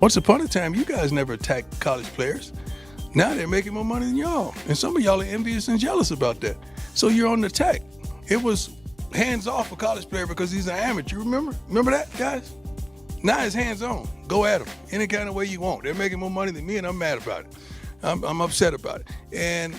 Once upon a time, you guys never attacked college players. Now they're making more money than y'all. And some of y'all are envious and jealous about that. So you're on the attack. It was hands off for college player because he's an amateur. Remember that, guys? Now it's hands on. Go at them any kind of way you want. They're making more money than me, and I'm mad about it. I'm upset about it. And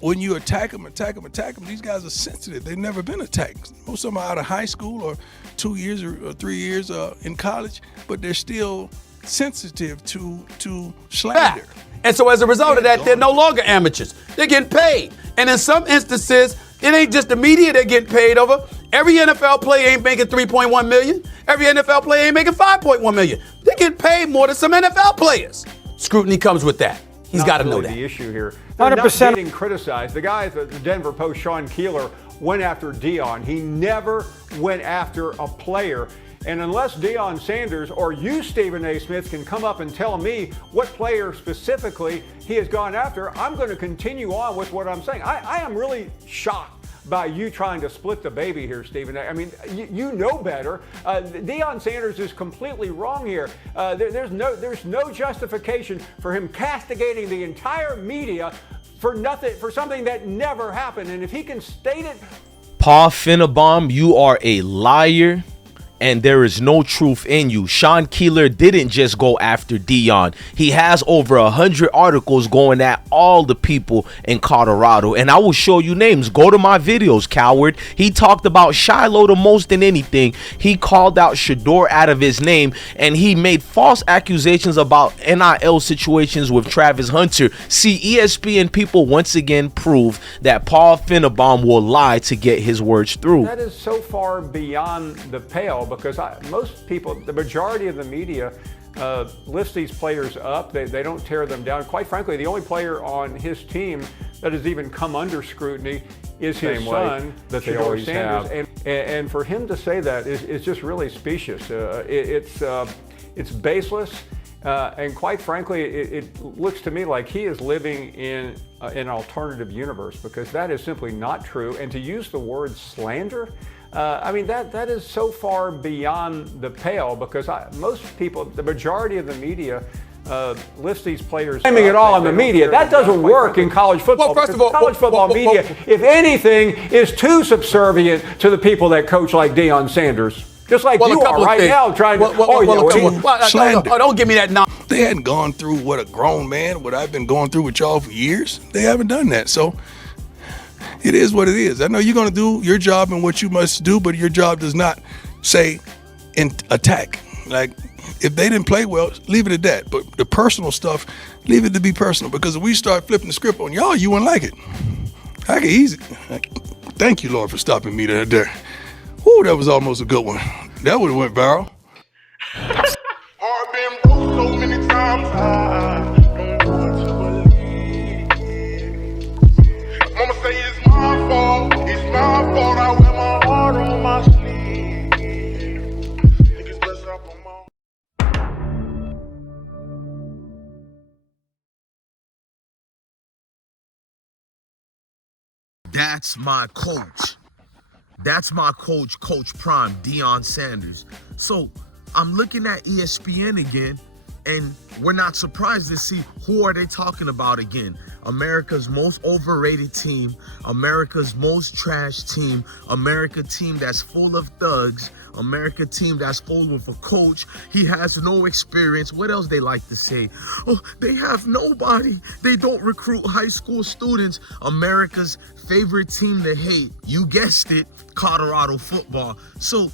when you attack them, these guys are sensitive. They've never been attacked. Most of them are out of high school or 2 years or 3 years in college, but they're still sensitive to slander. And so as a result of that, they're no longer amateurs. They're getting paid. And in some instances, it ain't just the media they're getting paid over. Every NFL player ain't making $3.1 million. Every NFL player ain't making $5.1 million. They're getting paid more than some NFL players. Scrutiny comes with that. He's got to know that. The issue here, they're 100% not getting criticized. The guy at the Denver Post, Sean Keeler, went after Deion. He never went after a player. And unless Deion Sanders or you, Stephen A. Smith, can come up and tell me what player specifically he has gone after, I'm going to continue on with what I'm saying. I am really shocked by you trying to split the baby here, Stephen. I mean, you know better. Deion Sanders is completely wrong here. There's no justification for him castigating the entire media for nothing, for something that never happened. And if he can state it, Paul FINEBAUM, you are a liar. And there is no truth in you. Sean Keeler didn't just go after Deion. He has over 100 articles going at all the people in Colorado. And I will show you names. Go to my videos, coward. He talked about Shiloh the most than anything. He called out Shador out of his name. And he made false accusations about NIL situations with Travis Hunter. See, ESPN people once again prove that Paul FINEBAUM will lie to get his words through. that is so far beyond the pale. Because most people, the majority of the media lifts these players up. They don't tear them down. Quite frankly, the only player on his team that has even come under scrutiny is his son, Shador Sanders. And for him to say that is just really specious. It's baseless. And quite frankly, it looks to me like he is living in an alternative universe, because that is simply not true. And to use the word slander, I mean, that is so far beyond the pale, because most people, the majority of the media, lifts these players. Blaming it all on the media. That doesn't work in college football. Well, first of all, college football media, if anything, is too subservient to the people that coach like Deion Sanders. Just like you are right now trying to slander. Don't give me that nonsense. They hadn't gone through what a grown man, what I've been going through with y'all for years. They haven't done that. So it is what it is. I know you're going to do your job and what you must do, but your job does not say attack. Like, if they didn't play well, leave it at that. But the personal stuff, leave it to be personal. Because if we start flipping the script on y'all, you wouldn't like it. I can easy. Thank you, Lord, for stopping me there. Ooh, that was almost a good one. That would have went viral. I've been broke so many times, I don't want to believe. Mama say it's my fault, I wear my heart on my sleeve. Niggas bless up on my... That's my coach. That's my coach, Coach Prime, Deion Sanders. So I'm looking at ESPN again, and we're not surprised to see who are they talking about again. America's most overrated team, America's most trash team, America team that's full of thugs, America team that's full of a coach. He has no experience. What else they like to say? Oh, they have nobody. They don't recruit high school students. America's favorite team to hate. You guessed it, Colorado football. So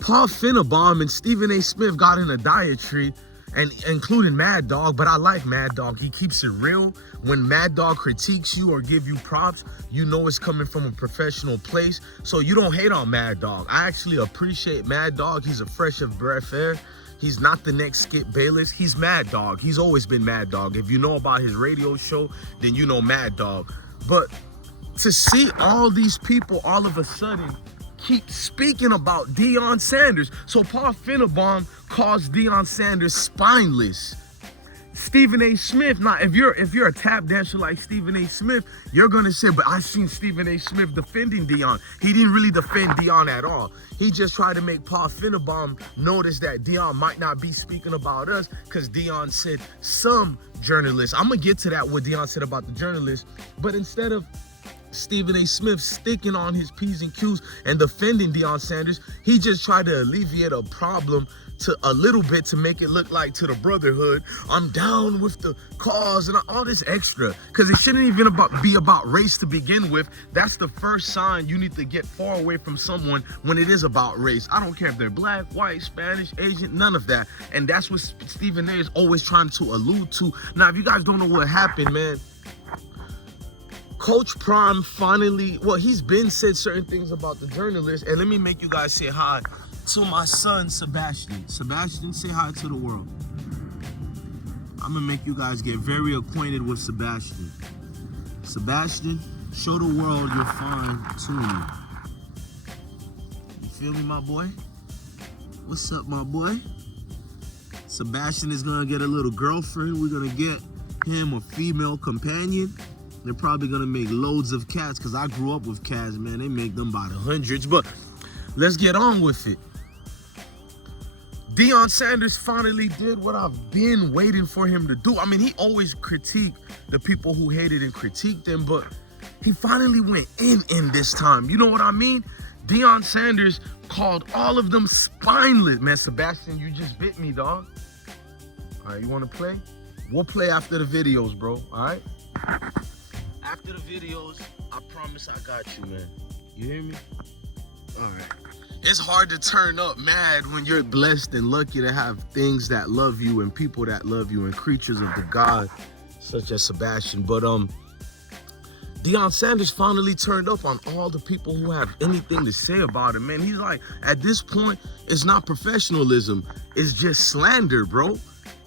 Paul FINEBAUM and Stephen A. Smith got in a diatribe, and including Mad Dog, but I like Mad Dog. He keeps it real. When Mad Dog critiques you or give you props, you know it's coming from a professional place. So you don't hate on Mad Dog. I actually appreciate Mad Dog. He's a fresh of breath air. He's not the next Skip Bayless. He's Mad Dog. He's always been Mad Dog. If you know about his radio show, then you know Mad Dog. But to see all these people all of a sudden keep speaking about Deion Sanders. So Paul FINEBAUM calls Deion Sanders spineless. Stephen A. Smith, now if you're a tap dancer like Stephen A. Smith, you're gonna say, but I seen Stephen A. Smith defending Deion. He didn't really defend Deion at all. He just tried to make Paul FINEBAUM notice that Deion might not be speaking about us because Deion said some journalists. I'm gonna get to that, what Deion said about the journalists, but instead of Stephen A. Smith sticking on his P's and Q's and defending Deion Sanders, he just tried to alleviate a problem to a little bit to make it look like to the Brotherhood, I'm down with the cause and all this extra, because it shouldn't even be about race to begin with. That's the first sign you need to get far away from someone when it is about race. I don't care if they're black, white, Spanish, Asian, none of that. And that's what Stephen A. is always trying to allude to. Now, if you guys don't know what happened, man, Coach Prime finally, well, he's been said certain things about the journalists, and let me make you guys say hi to my son, Sebastian. Sebastian, say hi to the world. I'm gonna make you guys get very acquainted with Sebastian. Sebastian, show the world you're fine tuning. You feel me, my boy? What's up, my boy? Sebastian is gonna get a little girlfriend. We're gonna get him a female companion. They're probably gonna make loads of cats, because I grew up with cats, man. They make them by the hundreds, but let's get on with it. Deion Sanders finally did what I've been waiting for him to do. I mean, he always critiqued the people who hated and critiqued him, but he finally went in this time. You know what I mean? Deion Sanders called all of them spineless. Man, Sebastian, you just bit me, dog. All right, you want to play? We'll play after the videos, bro, all right? After the videos, I promise I got you, man. You hear me? All right. It's hard to turn up mad when you're blessed and lucky to have things that love you and people that love you and creatures of the God, such as Sebastian. But Deion Sanders finally turned up on all the people who have anything to say about him, man. He's like, at this point, it's not professionalism. It's just slander, bro.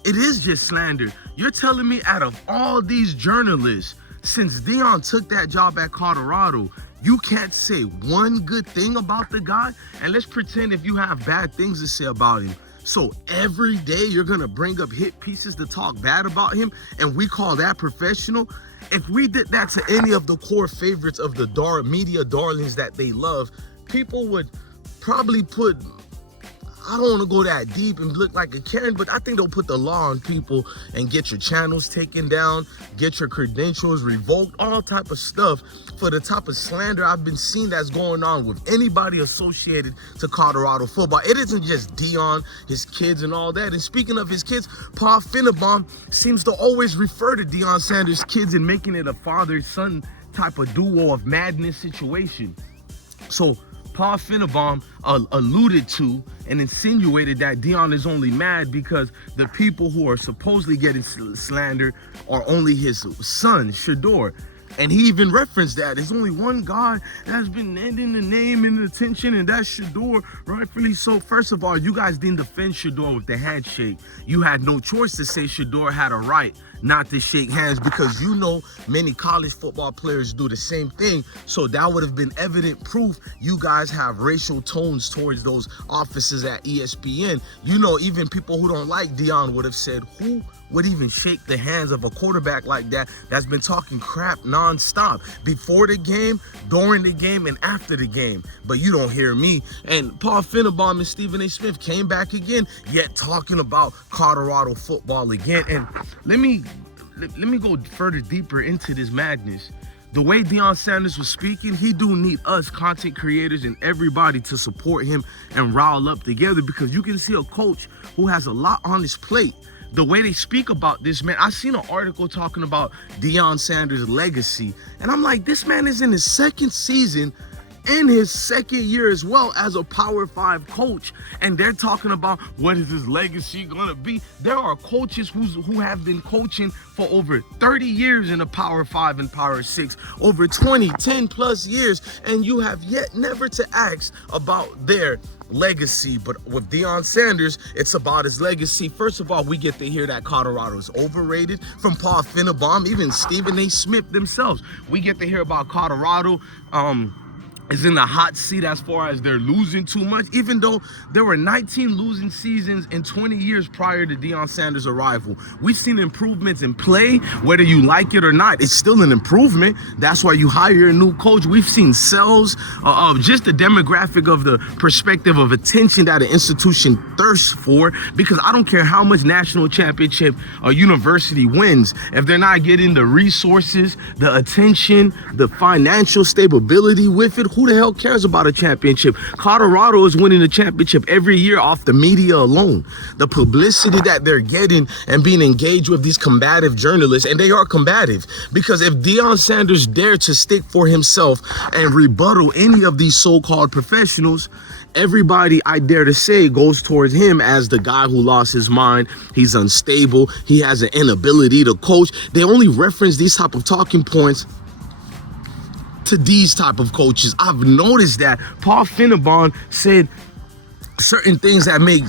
It is just slander. You're telling me out of all these journalists, since Deion took that job at Colorado, you can't say one good thing about the guy? And let's pretend if you have bad things to say about him. So every day you're gonna bring up hit pieces to talk bad about him, and we call that professional? If we did that to any of the core favorites of the media darlings that they love, people would probably put, I don't want to go that deep and look like a Karen, but I think they'll put the law on people and get your channels taken down, get your credentials revoked, all type of stuff for the type of slander I've been seeing that's going on with anybody associated to Colorado football. It isn't just Deion, his kids and all that. And speaking of his kids, Paul FINEBAUM seems to always refer to Deion Sanders' kids and making it a father-son type of duo of madness situation. So Paul FINEBAUM alluded to and insinuated that Deion is only mad because the people who are supposedly getting slandered are only his son, Shador. And he even referenced that there's only one God that's been ending the name and the attention, and that's Shador, rightfully so. First of all, you guys didn't defend Shador with the handshake. You had no choice to say Shador had a right not to shake hands, because you know many college football players do the same thing. So that would have been evident proof you guys have racial tones towards those officers at ESPN. You know, even people who don't like Deion would have said, who would even shake the hands of a quarterback like that that's been talking crap nonstop before the game, during the game, and after the game? But you don't hear me. And Paul FINEBAUM and Stephen A. Smith came back again, yet talking about Colorado football again. And let me go further deeper into this madness. The way Deion Sanders was speaking, he do need us content creators and everybody to support him and rile up together, because you can see a coach who has a lot on his plate. The way they speak about this, man, I seen an article talking about Deion Sanders' legacy, and I'm like, this man is in his second season, in his second year as well as a Power 5 coach, and they're talking about what is his legacy gonna be. There are coaches who have been coaching for over 30 years in the Power 5 and Power 6, over 10 plus years, and you have yet never to ask about their legacy. But with Deion Sanders, it's about his legacy. First of all, we get to hear that Colorado is overrated from Paul FINEBAUM, even Stephen A. Smith themselves. We get to hear about Colorado is in the hot seat as far as they're losing too much, even though there were 19 losing seasons in 20 years prior to Deion Sanders' arrival. We've seen improvements in play, whether you like it or not. It's still an improvement. That's why you hire a new coach. We've seen sales of just the demographic of the perspective of attention that an institution thirsts for, because I don't care how much national championship a university wins. If they're not getting the resources, the attention, the financial stability with it, who the hell cares about a championship? Colorado is winning the championship every year off the media alone. The publicity that they're getting and being engaged with these combative journalists, and they are combative, because if Deion Sanders dared to stick for himself and rebuttal any of these so-called professionals, everybody, I dare to say, goes towards him as the guy who lost his mind. He's unstable. He has an inability to coach. They only reference these type of talking points to these type of coaches. I've noticed that Paul FINEBAUM said certain things that make,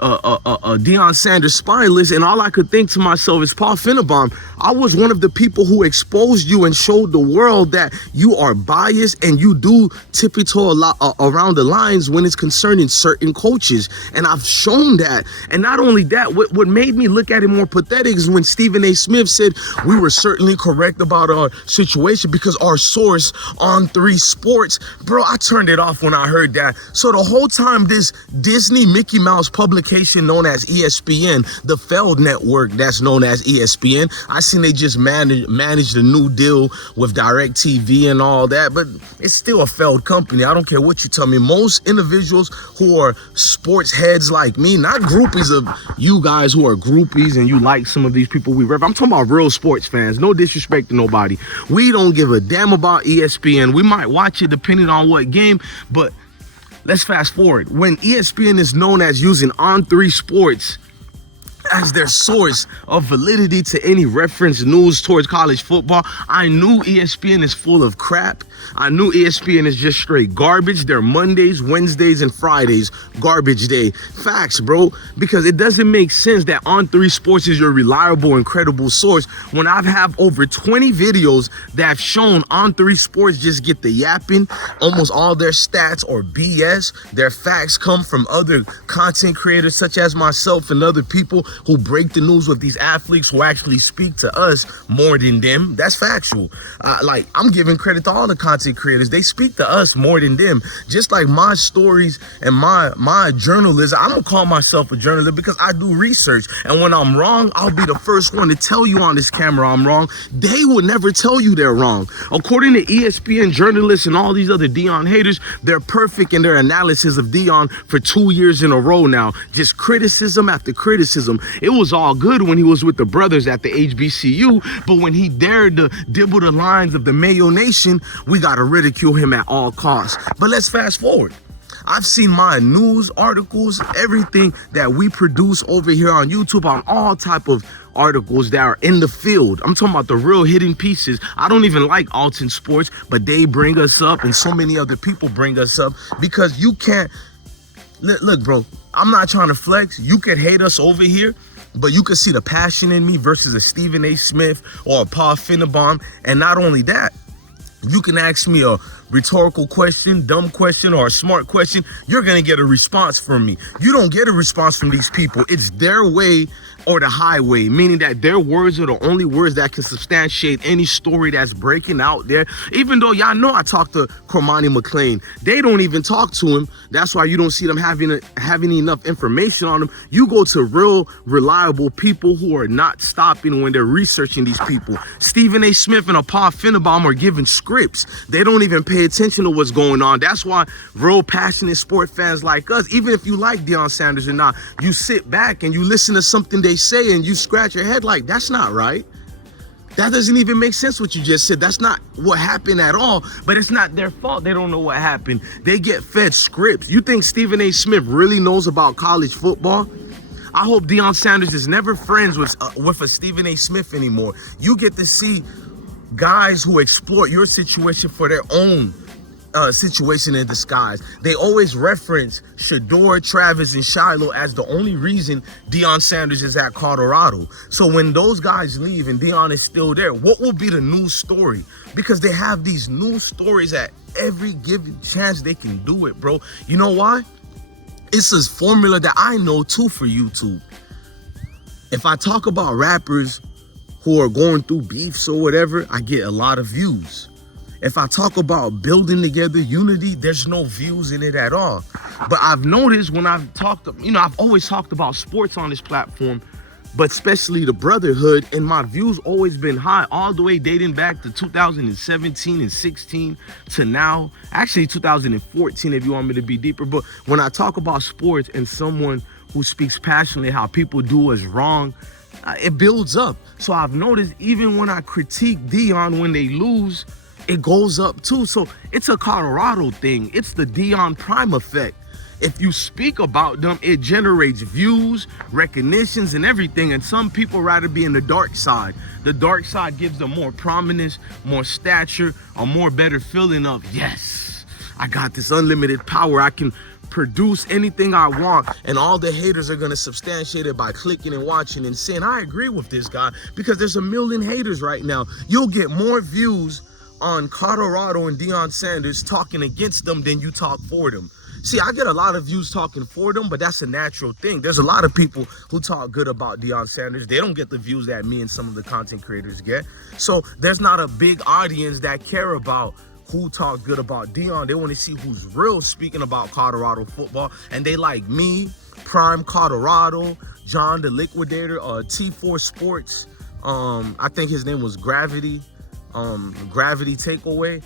Deion Sanders spineless, and all I could think to myself is, Paul FINEBAUM, I was one of the people who exposed you and showed the world that you are biased and you do tippy-toe a lot around the lines when it's concerning certain coaches, and I've shown that. And not only that, what made me look at it more pathetic is when Stephen A. Smith said we were certainly correct about our situation because our source on 3 Sports, bro, I turned it off when I heard that. So the whole time this Disney Mickey Mouse publication known as ESPN, the failed network that's known as ESPN, I seen they just managed a new deal with DirecTV and all that, but it's still a failed company. I don't care what you tell me. Most individuals who are sports heads like me, not groupies of you guys who are groupies and you like some of these people we rep. I'm talking about real sports fans. No disrespect to nobody. We don't give a damn about ESPN. We might watch it depending on what game, but let's fast forward. When ESPN is known as using On 3 Sports as their source of validity to any reference news towards college football, I knew ESPN is full of crap. I knew ESPN is just straight garbage. They're Mondays, Wednesdays, and Fridays garbage day. Facts, bro, because it doesn't make sense that On 3 Sports is your reliable and credible source when I have over 20 videos that have shown On 3 Sports just get the yapping. Almost all their stats are BS. Their facts come from other content creators such as myself and other people who break the news with these athletes who actually speak to us more than them. That's factual. I'm giving credit to all the content creators. They speak to us more than them. Just like my stories and my journalism, I'm gonna call myself a journalist because I do research. And when I'm wrong, I'll be the first one to tell you on this camera I'm wrong. They will never tell you they're wrong. According to ESPN journalists and all these other Deion haters, they're perfect in their analysis of Deion for 2 years in a row now. Just criticism after criticism. It was all good when he was with the brothers at the HBCU, but when he dared to dibble the lines of the Mayo Nation, we gotta ridicule him at all costs. But let's fast forward. I've seen my news articles, everything that we produce over here on YouTube, on all type of articles that are in the field. I'm talking about the real hidden pieces. I don't even like Alton Sports, but they bring us up and so many other people bring us up because you can't. Look, bro, I'm not trying to flex. You could hate us over here, but you could see the passion in me versus a Stephen A. Smith or a Paul FINEBAUM. And not only that, you can ask me a rhetorical question, dumb question, or a smart question. You're going to get a response from me. You don't get a response from these people. It's their way or the highway, meaning that their words are the only words that can substantiate any story that's breaking out there. Even though y'all know I talked to Cormani McLean, they don't even talk to him. That's why you don't see them having enough information on them. You go to real reliable people who are not stopping when they're researching these people. Stephen A. Smith and Paul FINEBAUM are giving scripts. They don't even pay attention to what's going on. That's why real passionate sport fans like us, even if you like Deion Sanders or not, you sit back and you listen to something they say and you scratch your head like, that's not right. That doesn't even make sense what you just said. That's not what happened at all, but it's not their fault. They don't know what happened. They get fed scripts. You think Stephen A. Smith really knows about college football? I hope Deion Sanders is never friends with a Stephen A. Smith anymore. You get to see guys who exploit your situation for their own situation in disguise. They always reference Shador, Travis, and Shiloh as the only reason Deion Sanders is at Colorado. So when those guys leave and Deion is still there, what will be the news story? Because they have these news stories at every given chance they can do it, bro. You know why? It's a formula that I know too for YouTube. If I talk about rappers who are going through beefs or whatever, I get a lot of views. If I talk about building together unity, there's no views in it at all. But I've noticed when I've talked, I've always talked about sports on this platform, but especially the Brotherhood, and my views always been high, all the way dating back to 2017 and 16 to now. Actually 2014 if you want me to be deeper. But when I talk about sports and someone who speaks passionately how people do is wrong, it builds up. So I've noticed even when I critique Deion when they lose, it goes up too. So it's a Colorado thing. It's the Deion Prime effect. If you speak about them, it generates views, recognitions, and everything. And some people rather be in the dark side. The dark side gives them more prominence, more stature, a more better feeling of, yes, I got this unlimited power. I can produce anything I want, and all the haters are gonna substantiate it by clicking and watching and saying, I agree with this guy, because there's a million haters right now. You'll get more views on Colorado and Deion Sanders talking against them than you talk for them. See, I get a lot of views talking for them, but that's a natural thing. There's a lot of people who talk good about Deion Sanders. They don't get the views that me and some of the content creators get. So there's not a big audience that care about who talk good about Deion. They want to see who's real speaking about Colorado football. And they like me, Prime Colorado, John the Liquidator, T4 Sports. I think his name was Gravity Takeaway.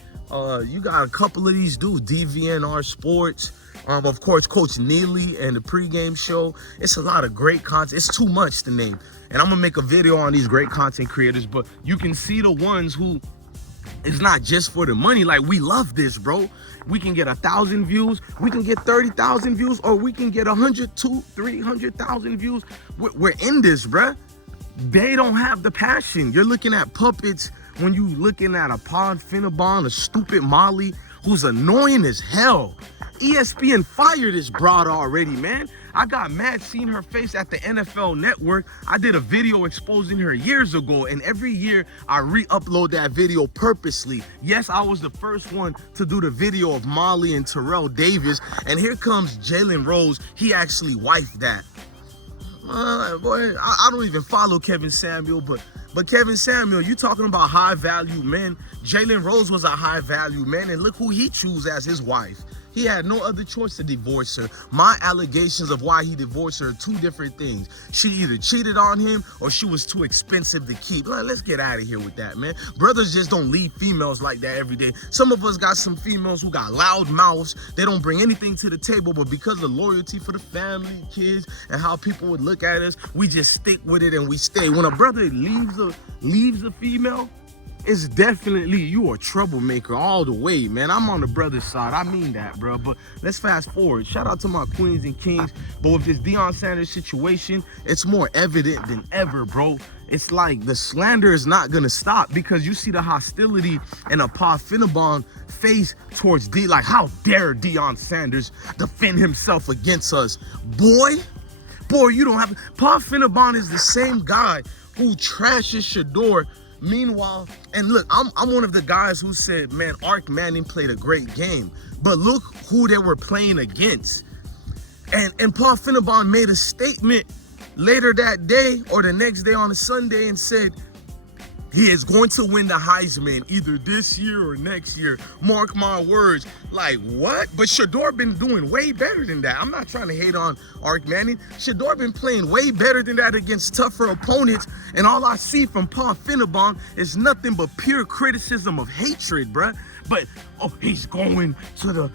You got a couple of these dudes, DVNR Sports. Of course, Coach Neely and the pregame show. It's a lot of great content. It's too much to name. And I'm gonna make a video on these great content creators, but you can see the ones who it's not just for the money. Like, we love this, bro. We can get 1,000 views, we can get 30,000 views, or we can get 100, 200, 300,000 views. We're in this, bruh. They don't have the passion. You're looking at puppets when you looking at a Pod FINEBAUM, a stupid Molly who's annoying as hell. ESPN fired this broad already, man. I got mad seeing her face at the NFL Network. I did a video exposing her years ago, and every year I re-upload that video purposely. Yes, I was the first one to do the video of Molly and Terrell Davis, and here comes Jalen Rose. He actually wifed that. Boy, I don't even follow Kevin Samuel, but Kevin Samuel, you talking about high value men. Jalen Rose was a high value man, and look who he chose as his wife. He had no other choice to divorce her. My allegations of why he divorced her are two different things. She either cheated on him or she was too expensive to keep. Let's get out of here with that, man. Brothers just don't leave females like that every day. Some of us got some females who got loud mouths. They don't bring anything to the table, but because of loyalty for the family, kids, and how people would look at us, we just stick with it and we stay. When a brother leaves a female, it's definitely you a troublemaker all the way, man. I'm on the brother's side. I mean that, bro. But let's fast forward. Shout out to my queens and kings. But with this Deion Sanders situation, it's more evident than ever, bro. It's like the slander is not gonna stop, because you see the hostility in a Pod FINEBAUM face towards D. Like, how dare Deion Sanders defend himself against us, boy? Boy, you don't have. Pod FINEBAUM is the same guy who trashes Shador. Meanwhile, and look, I'm one of the guys who said, man, Ark Manning played a great game, but look who they were playing against. And Pod FINEBAUM made a statement later that day or the next day on a Sunday and said, he is going to win the Heisman either this year or next year. Mark my words. Like, what? But Shador been doing way better than that. I'm not trying to hate on Ark Manning. Shador been playing way better than that against tougher opponents. And all I see from Pod FINEBAUM is nothing but pure criticism of hatred, bruh. But he's going to the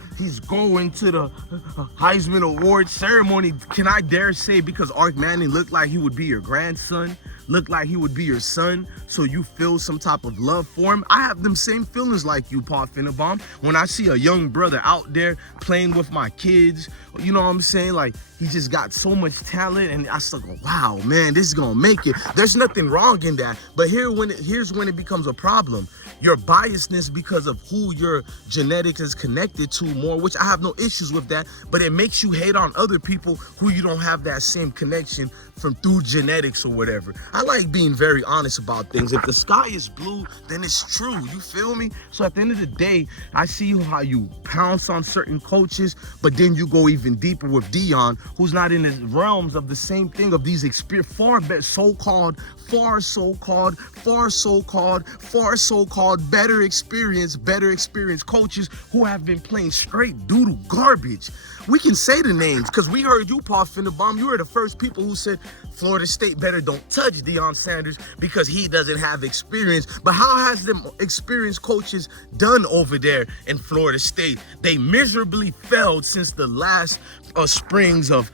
Heisman Award ceremony. Can I dare say because Ark Manning looked like he would be your grandson, looked like he would be your son, so you feel some type of love for him. I have them same feelings like you, Paul FINEBAUM. When I see a young brother out there playing with my kids, you know what I'm saying? Like, he just got so much talent, and I still go, wow, man, this is gonna make it. There's nothing wrong in that. But here's when it becomes a problem. Your biasness because of who your genetics is connected to more, which I have no issues with that, but it makes you hate on other people who you don't have that same connection from through genetics or whatever. I like being very honest about things. If the sky is blue, then it's true. You feel me? So at the end of the day, I see how you pounce on certain coaches, but then you go even deeper with Deion, who's not in the realms of the same thing of these far so-called better experienced coaches who have been playing straight doodle garbage. We can say the names because we heard you, Paul FINEBAUM. You were the first people who said Florida State better don't touch Deion Sanders because he doesn't have experience. But how has them experienced coaches done over there in Florida State? They miserably failed since the last springs of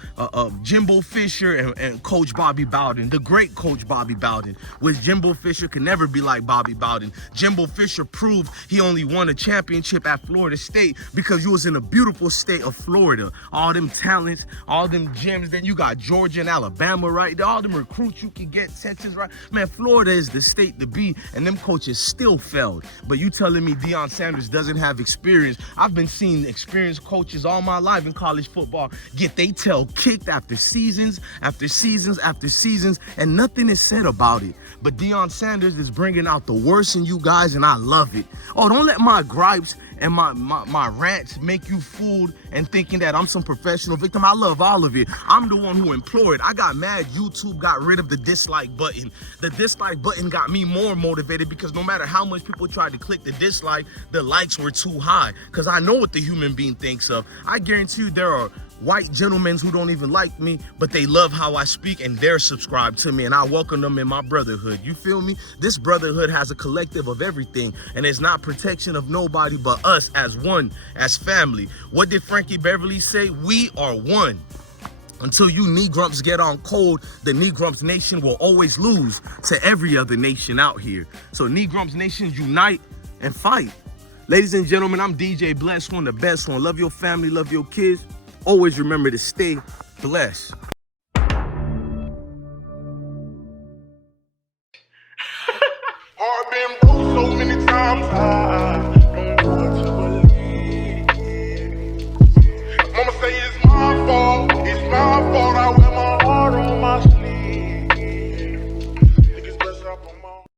Jimbo Fisher and Coach Bobby Bowden, the great Coach Bobby Bowden, which Jimbo Fisher can never be like Bobby Bowden. Jimbo Fisher proved he only won a championship at Florida State because he was in a beautiful state of Florida. All them talents, all them gems. Then you got Georgia and Alabama right there. All them recruits you can get, Texas right. Man, Florida is the state to be, and them coaches still failed. But you telling me Deion Sanders doesn't have experience? I've been seeing experienced coaches all my life in college football get they tail kicked after seasons, and nothing is said about it. But Deion Sanders is bringing out the worst in you guys, and I love it. Oh, don't let my gripes and my rants make you fooled and thinking that I'm some professional victim. I love all of it. I'm the one who implored. I got mad YouTube got rid of the dislike button. The dislike button got me more motivated because no matter how much people tried to click the dislike, the likes were too high. Because I know what the human being thinks of. I guarantee you there are white gentlemen who don't even like me, but they love how I speak and they're subscribed to me, and I welcome them in my brotherhood. You feel me? This brotherhood has a collective of everything, and it's not protection of nobody but us as one, as family. What did Frankie Beverly say? We are one. Until you Negrumps get on cold, the Negrumps Nation will always lose to every other nation out here. So Negrumps Nation, unite and fight. Ladies and gentlemen, I'm DJ Bless One, the best one. Love your family, love your kids. Always remember to stay blessed. Hard been broke